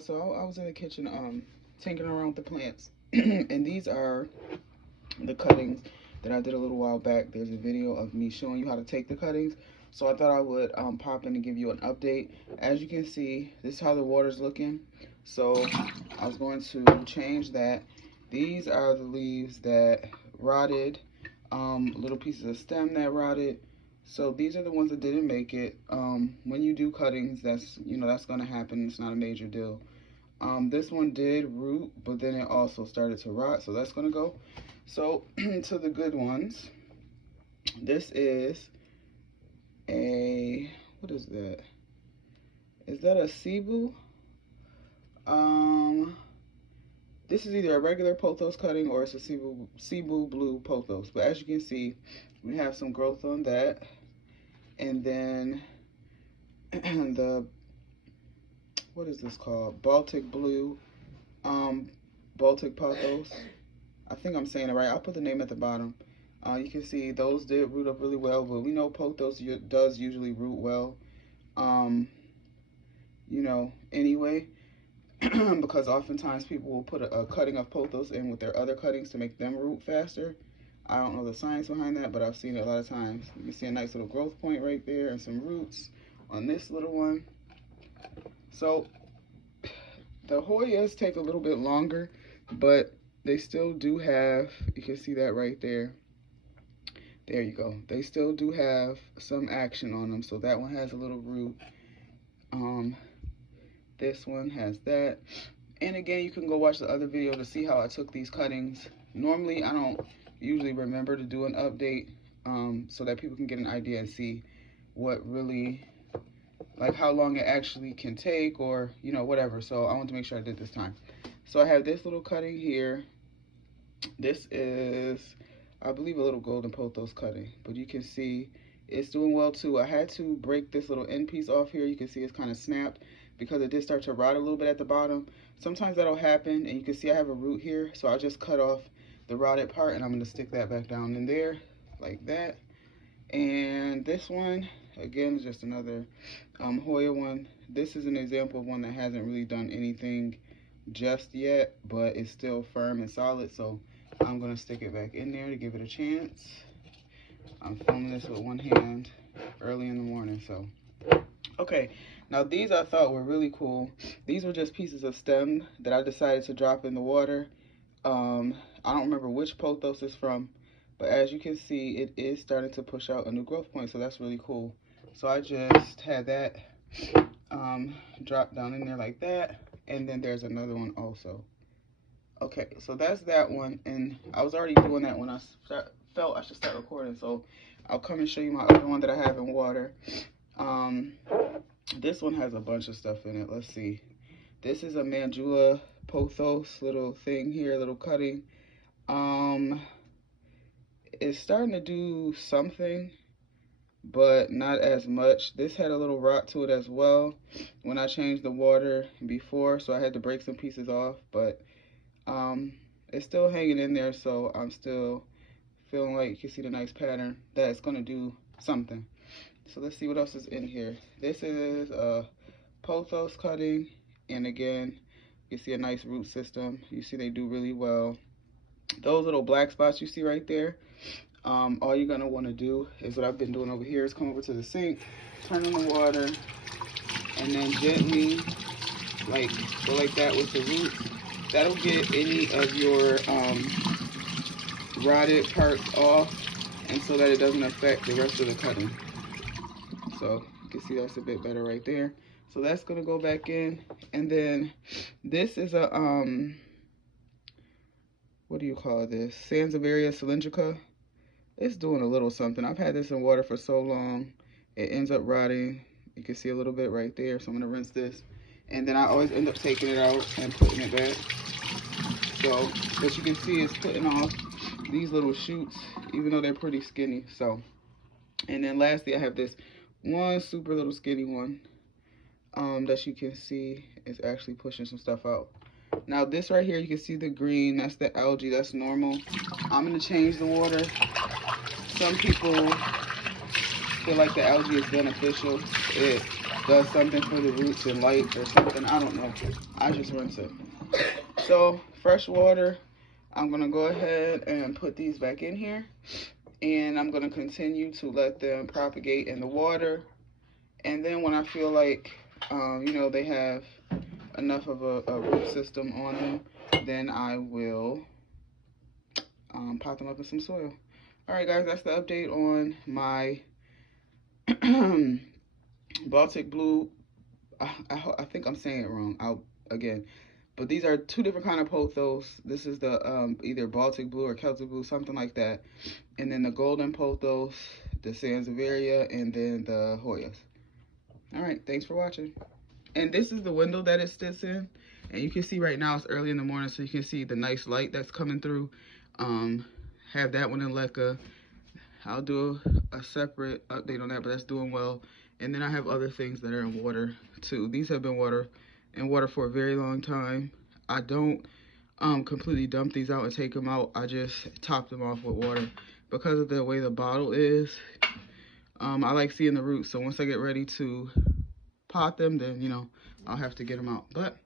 So I was in the kitchen tinkering around with the plants. And these are the cuttings that I did a little while back. There's a video of me showing you how to take the cuttings. So I thought I would pop in and give you an update. As you can see, this is how the water's looking. So I was going to change that. These are the leaves that rotted, little pieces of stem that rotted. So these are the ones that didn't make it. When you do cuttings, that's going to happen. It's not a major deal. This one did root, but then it also started to rot, so that's gonna go. So to the good ones, this is what is that? Is that a Cebu? This is either a regular Pothos cutting or it's a Cebu blue Pothos. But as you can see, we have some growth on that. And then what is this called? Baltic blue, Baltic Pothos. I think I'm saying it right. I'll put the name at the bottom. You can see those did root up really well, but we know Pothos does usually root well, anyway, because oftentimes people will put a cutting of Pothos in with their other cuttings to make them root faster. I don't know the science behind that, but I've seen it a lot of times. You can see a nice little growth point right there and some roots on this little one. So the Hoyas take a little bit longer, but they still do have, you can see that right there. There you go. They still do have some action on them. So that one has a little root. This one has that. And again, you can go watch the other video to see how I took these cuttings. Normally, I don't usually remember to do an update so that people can get an idea and see what really, like how long it actually can take or, whatever. So I want to make sure I did this time. So I have this little cutting here. This is, I believe, a little golden Pothos cutting, but you can see it's doing well too. I had to break this little end piece off here. You can see it's kind of snapped because it did start to rot a little bit at the bottom. Sometimes that'll happen, and you can see I have a root here, so I'll just cut off the rotted part and I'm going to stick that back down in there like that. And this one, again, is just another Hoya one. This is an example of one that hasn't really done anything just yet, but it's still firm and solid, so I'm going to stick it back in there to give it a chance. I'm filming this with one hand early in the morning, so. Okay, now these I thought were really cool. These were just pieces of stem that I decided to drop in the water. I don't remember which Pothos is from, but as you can see, it is starting to push out a new growth point, so that's really cool. So I just had that drop down in there like that, and then there's another one also. Okay, so that's that one, and I was already doing that when I felt I should start recording, so I'll come and show you my other one that I have in water. This one has a bunch of stuff in it. Let's see. This is a Mandula Pothos little thing here, little cutting. It's starting to do something, but not as much. This had a little rot to it as well when I changed the water before, so I had to break some pieces off, but it's still hanging in there, so I'm still feeling like you can see the nice pattern that it's gonna do something. So let's see what else is in here. This is a Pothos cutting, and again, you see a nice root system. You see they do really well. Those little black spots you see right there, all you're gonna wanna do is what I've been doing over here is come over to the sink, turn on the water, and then gently, like, go like that with the roots. That'll get any of your rotted parts off, and so that it doesn't affect the rest of the cutting. So you can see that's a bit better right there. So that's gonna go back in, and then this is a what do you call this? Sansevieria cylindrica. It's doing a little something. I've had this in water for so long, it ends up rotting. You can see a little bit right there. So I'm gonna rinse this, and then I always end up taking it out and putting it back. So, but you can see it's putting off these little shoots, even though they're pretty skinny. So, and then lastly, I have this one super little skinny one that you can see is actually pushing some stuff out. Now this right here, you can see the green, that's the algae, that's normal. I'm gonna change the water. Some people feel like the algae is beneficial. does something for the roots and light or something. I don't know. I just rinse it. So fresh water, I'm going to go ahead and put these back in here. And I'm going to continue to let them propagate in the water. And then when I feel like, you know, they have enough of a root system on them, then I will pot them up in some soil. All right, guys, that's the update on my Baltic blue. I think I'm saying it wrong. Again. But these are two different kind of pothos. This is the either Baltic blue or Celtic blue, something like that. And then the golden pothos, the Sansevieria, and then the Hoyas. All right, thanks for watching. And this is the window that it sits in. And you can see right now it's early in the morning, so you can see the nice light that's coming through. Have that one in Leca. I'll do a separate update on that, but that's doing well. And then I have other things that are in water too. These have been in water for a very long time. I don't completely dump these out and take them out. I just top them off with water because of the way the bottle is. I like seeing the roots, so once I get ready to pot them, then, you know, I'll have to get them out. But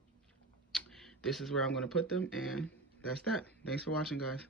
this is where I'm going to put them, and that's that. Thanks for watching, guys.